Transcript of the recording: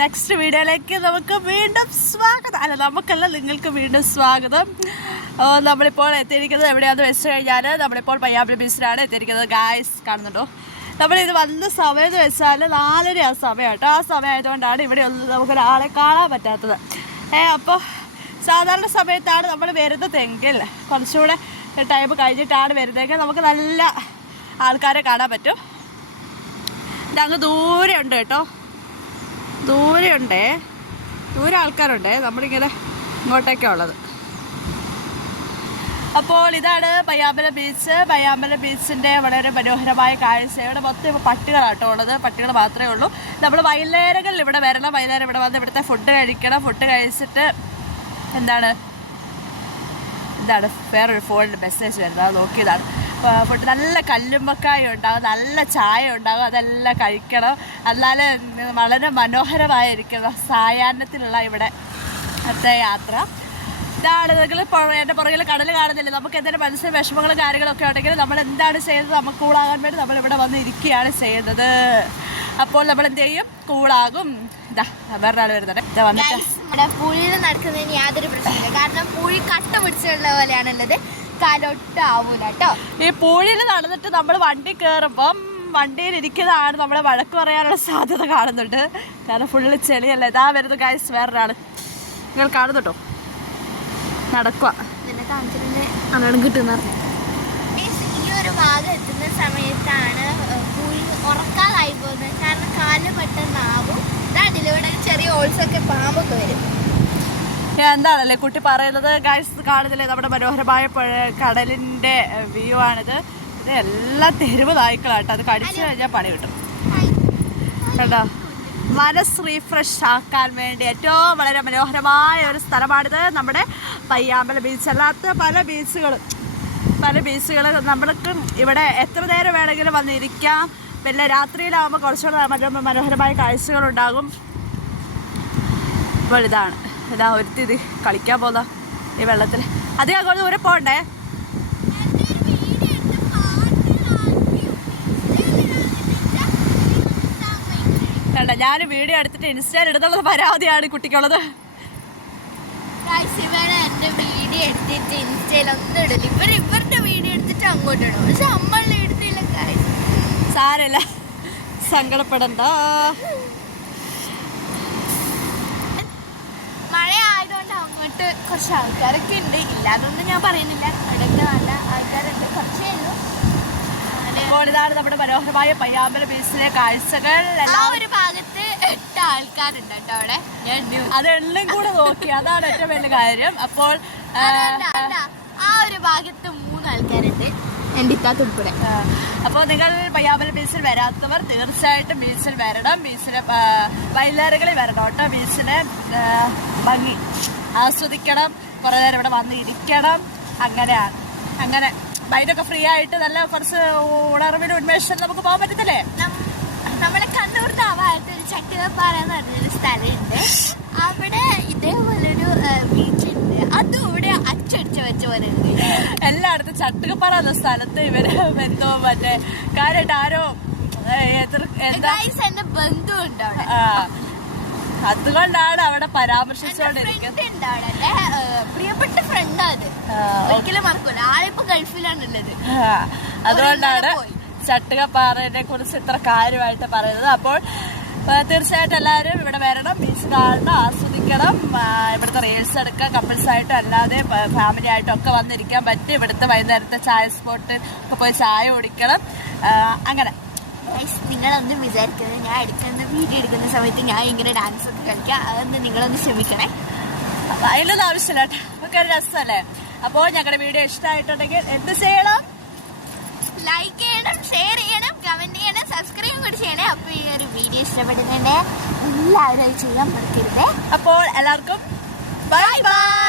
Next വീഡിയോയിലേക്ക് നമുക്ക് വീണ്ടും സ്വാഗതം. അല്ല, നമുക്കല്ല, നിങ്ങൾക്ക് വീണ്ടും സ്വാഗതം. നമ്മളിപ്പോൾ എത്തിയിരിക്കുന്നത് എവിടെയാണെന്ന് വെച്ച് കഴിഞ്ഞാൽ നമ്മളിപ്പോൾ പയ്യാമ്പലം ബീച്ചിലാണ് എത്തിയിരിക്കുന്നത്. ഗായ്സ് കാണുന്നുണ്ടോ? നമ്മളിത് വന്ന സമയം എന്ന് വെച്ചാൽ 4:30 ആ സമയം കേട്ടോ. ആ സമയമായതുകൊണ്ടാണ് ഇവിടെ ഒന്നും നമുക്കൊരാളെ കാണാൻ പറ്റാത്തത്. അപ്പോൾ സാധാരണ സമയത്താണ് നമ്മൾ വരുന്നതെങ്കിൽ, കുറച്ചുകൂടെ ടൈം കഴിഞ്ഞിട്ടാണ് വരുന്നതെങ്കിൽ നമുക്ക് നല്ല ആൾക്കാരെ കാണാൻ പറ്റും. ഇതങ്ങ് ദൂരെ ഉണ്ട് കേട്ടോ, ദൂരെ ആൾക്കാരുണ്ട്. നമ്മളിങ്ങനെ ഇങ്ങോട്ടേക്കാണ് ഉള്ളത്. അപ്പോൾ ഇതാണ് പയ്യാമ്പലം ബീച്ച്. പയ്യാമ്പലം ബീച്ചിൻ്റെ വളരെ മനോഹരമായ കാഴ്ച. ഇവിടെ മൊത്തം ഇപ്പോൾ പട്ടികളാട്ടോ ഉള്ളത്, പട്ടികൾ മാത്രമേ ഉള്ളൂ. നമ്മൾ വൈകുന്നേരങ്ങളിൽ ഇവിടെ വരണം. വൈകുന്നേരം ഇവിടെ വന്ന് ഇവിടുത്തെ ഫുഡ് കഴിക്കണം. ഫുഡ് കഴിച്ചിട്ട് എന്താണ് വേറൊരു ഫോണിൽ മെസ്സേജ് വരുന്നത്, അത് നോക്കിയതാണ്. ഫുഡ് നല്ല കല്ലുമ്മക്കായ ഉണ്ടാകും, നല്ല ചായ ഉണ്ടാകും, അതെല്ലാം കഴിക്കണം. എന്നാല് വളരെ മനോഹരമായിരിക്കുന്ന സായാഹ്നത്തിലുള്ള ഇവിടെ യാത്ര. ഇതാണ് നിങ്ങൾ എൻ്റെ പുറകിൽ കടൽ കാണുന്നില്ല. നമുക്ക് എന്തെങ്കിലും മനസ്സിൽ വിഷമങ്ങളും കാര്യങ്ങളൊക്കെ ഉണ്ടെങ്കിൽ നമ്മൾ എന്താണ് ചെയ്യുന്നത്, നമുക്ക് കൂളാകാൻ വേണ്ടി നമ്മളിവിടെ വന്ന് ഇരിക്കുകയാണ് ചെയ്യുന്നത്. അപ്പോൾ നമ്മൾ എന്ത് ചെയ്യും, കൂളാകും. ഇതാ വേറെ ആൾ വരുന്നുണ്ട്. ഇതാ വന്നിട്ട് പുഴയിൽ നടക്കുന്നതിന് യാതൊരു പ്രശ്നമില്ല. കാരണം പുഴി കട്ട പിടിച്ചുള്ള പോലെയാണുള്ളത്, കാലൊട്ടാവൂല കേട്ടോ. ഈ പൂഴിയിൽ നടന്നിട്ട് നമ്മൾ വണ്ടി കയറുമ്പം വണ്ടിയിൽ ഇരിക്കുന്നതാണ് നമ്മളെ വഴക്ക് പറയാനുള്ള സാധ്യത കാണുന്നുണ്ട്. കാരണം ഫുള്ള് ചെളിയല്ല. ഇതാ വരുന്നത് ഗൈസ്, വേറൊരാള് നിങ്ങൾ കാണുന്നുണ്ടോ, നടക്കുക. അങ്ങനെ കിട്ടുന്ന ഈ ഒരു ഭാഗം എത്തുന്ന സമയത്താണ് പുഴി ഉറക്കാതായി പോകുന്നത്. കാരണം കാല് പെട്ടെന്നാവും. അതിലൂടെ ചെറിയ ഓൾസൊക്കെ പാമ്പൊക്കെ വരും. എന്താണല്ലേ കുട്ടി പറയുന്നത്? ഗൈസ് കാണുന്നില്ലേ, നമ്മുടെ മനോഹരമായ കടലിന്റെ വ്യൂ ആണിത്. ഇത് എല്ലാ തെരുവ് നായ്ക്കളാട്ടോ, അത് കടിച്ചു കഴിഞ്ഞാൽ പണി കിട്ടും കേട്ടോ. മനസ്സ് റീഫ്രഷ് ആക്കാൻ വേണ്ടി ഏറ്റവും വളരെ മനോഹരമായ ഒരു സ്ഥലമാണിത് നമ്മുടെ പയ്യാമ്പലം ബീച്ച്. അല്ലാത്ത പല ബീച്ചുകൾ നമ്മൾക്ക് ഇവിടെ എത്ര നേരം വേണമെങ്കിലും വന്നിരിക്കാം. പിന്നെ രാത്രിയിലാകുമ്പോൾ കുറച്ചുകൂടെ മനോഹരമായ കാഴ്ചകളുണ്ടാകും. ഇപ്പോൾ ഇതാ ഒരുത്തി കളിക്കാൻ പോന്ന ഈ വെള്ളത്തിൽ. അധികം അങ്ങോട്ട് ദൂരെ പോകണ്ടേ. വേണ്ട, ഞാൻ വീഡിയോ എടുത്തിട്ട് ഇൻസ്റ്റയിൽ ഇടുന്നുള്ളത് പരാതിയാണ് കുട്ടിക്കുള്ളത്. എന്റെ വീഡിയോ എടുത്തിട്ട് ഇൻസ്റ്റയിൽ ഒന്നും ഇടില്ല. ഇവരുടെ വീഡിയോ എടുത്തിട്ട് അങ്ങോട്ട് ഇടും. പക്ഷെ നമ്മളുടെ എടുത്തില്ല. സാരമില്ല, സങ്കടപ്പെടണ്ട. മഴ ആയതുകൊണ്ട് അങ്ങോട്ട് കുറച്ച് ആൾക്കാരൊക്കെ ഉണ്ട്, ഇല്ലാതൊന്നും ഞാൻ പറയുന്നില്ല. അവിടെയൊക്കെ നല്ല ആൾക്കാരുണ്ട്, കുറച്ചേ ഉള്ളൂ. അപ്പോൾ ഇതാണ് നമ്മുടെ മനോഹരമായ പയ്യാമ്പലം ബീച്ചിലെ കാഴ്ചകൾ. ആ ഒരു ഭാഗത്ത് 8 ആൾക്കാരുണ്ട് കേട്ടോ അവിടെ. അതെല്ലാം കൂടെ നോക്കി, അതാണ് ഏറ്റവും വലിയ കാര്യം. അപ്പോൾ ആ ഒരു ഭാഗത്ത് 3 ആൾക്കാരുണ്ട്, എൻ്റെ ഇത്താത്ത ഉൾപ്പെടെ. അപ്പോൾ നിങ്ങൾ പയ്യാമ്പലം ബീച്ചിൽ വരാത്തവർ തീർച്ചയായിട്ടും ബീച്ചിൽ വരണം. ബീച്ചിലെ വൈകുന്നേരങ്ങളിൽ വരണം കേട്ടോ. ബീച്ചിനെ ഭംഗി ആസ്വദിക്കണം, കുറേ നേരം ഇവിടെ വന്ന് ഇരിക്കണം. അങ്ങനെയാണ്. അങ്ങനെ മൈൻഡൊക്കെ ഫ്രീ ആയിട്ട് നല്ല കുറച്ച് ഉണർവിനും ഉന്മേഷവും നമുക്ക് പോകാൻ പറ്റത്തില്ലേ. നമ്മളെ കണ്ണൂർ താവായിട്ട് ഒരു ചട്ടികപ്പാറ എന്ന് പറഞ്ഞൊരു സ്ഥലമുണ്ട്. അവിടെ ഇതേപോലൊരു ബീച്ചുണ്ട്. അതും ഇവിടെ അച്ചടിച്ച് വെച്ച പോലെ ഉണ്ട്. എല്ലായിടത്തും ചട്ടുകപ്പാറ എന്ന സ്ഥലത്ത് ഇവര് എന്തോ മറ്റേ കാര്യമായിട്ട് ആരോ എന്റെ ബന്ധു ഉണ്ട് അവിടെ. അതുകൊണ്ടാണ് അവിടെ പരാമർശിച്ചോണ്ടിരിക്കുന്നത്. പ്രിയപ്പെട്ട ഫ്രണ്ടാണ്, ഒരിക്കലും മറക്കൂല. ആളിപ്പോ ഗൾഫിലാണുള്ളത്. അതുകൊണ്ടാണ് ചട്ടുകപ്പാറയെ കുറിച്ച് ഇത്ര കാര്യമായിട്ട് പറയുന്നത്. അപ്പോൾ തീർച്ചയായിട്ടും എല്ലാവരും ഇവിടെ വരണം, ബീച്ച് കാണണം, ആസ്വദിക്കണം. ഇവിടുത്തെ റീൽസ് എടുക്കുക, കപ്പിൾസ് ആയിട്ടും അല്ലാതെ ഫാമിലി ആയിട്ടും ഒക്കെ വന്നിരിക്കാൻ പറ്റും. ഇവിടുത്തെ വൈകുന്നേരത്തെ ചായ സ്പോട്ട് ഒക്കെ പോയി ചായ കുടിക്കണം. അങ്ങനെ നിങ്ങളൊന്നും വിചാരിക്കരുത്, ഞാൻ വീഡിയോ എടുക്കുന്ന സമയത്ത് ഞാൻ ഇങ്ങനെ ഡാൻസ് ഒക്കെ കളിക്കാം. അതൊന്ന് നിങ്ങളൊന്ന് ക്ഷമിക്കണേ. അതിലൊന്നും ആവശ്യമില്ല കേട്ടോ, നമുക്ക് ഒരു രസമല്ലേ. അപ്പോൾ ഞങ്ങളുടെ വീഡിയോ ഇഷ്ടമായിട്ടുണ്ടെങ്കിൽ എന്ത് ചെയ്യണം? ലൈക്ക് ചെയ്യണം, ഷെയർ ചെയ്യണം, കമന്റ് ചെയ്യണം, സബ്സ്ക്രൈബ് കൂടി ചെയ്യണേ. അപ്പോൾ ഈ ഒരു വീഡിയോ ഇഷ്ടപ്പെടുന്നുണ്ട് എല്ലാവരും അത് ചെയ്യാൻ മറക്കരുത്. അപ്പോൾ എല്ലാവർക്കും ബൈ ബൈ.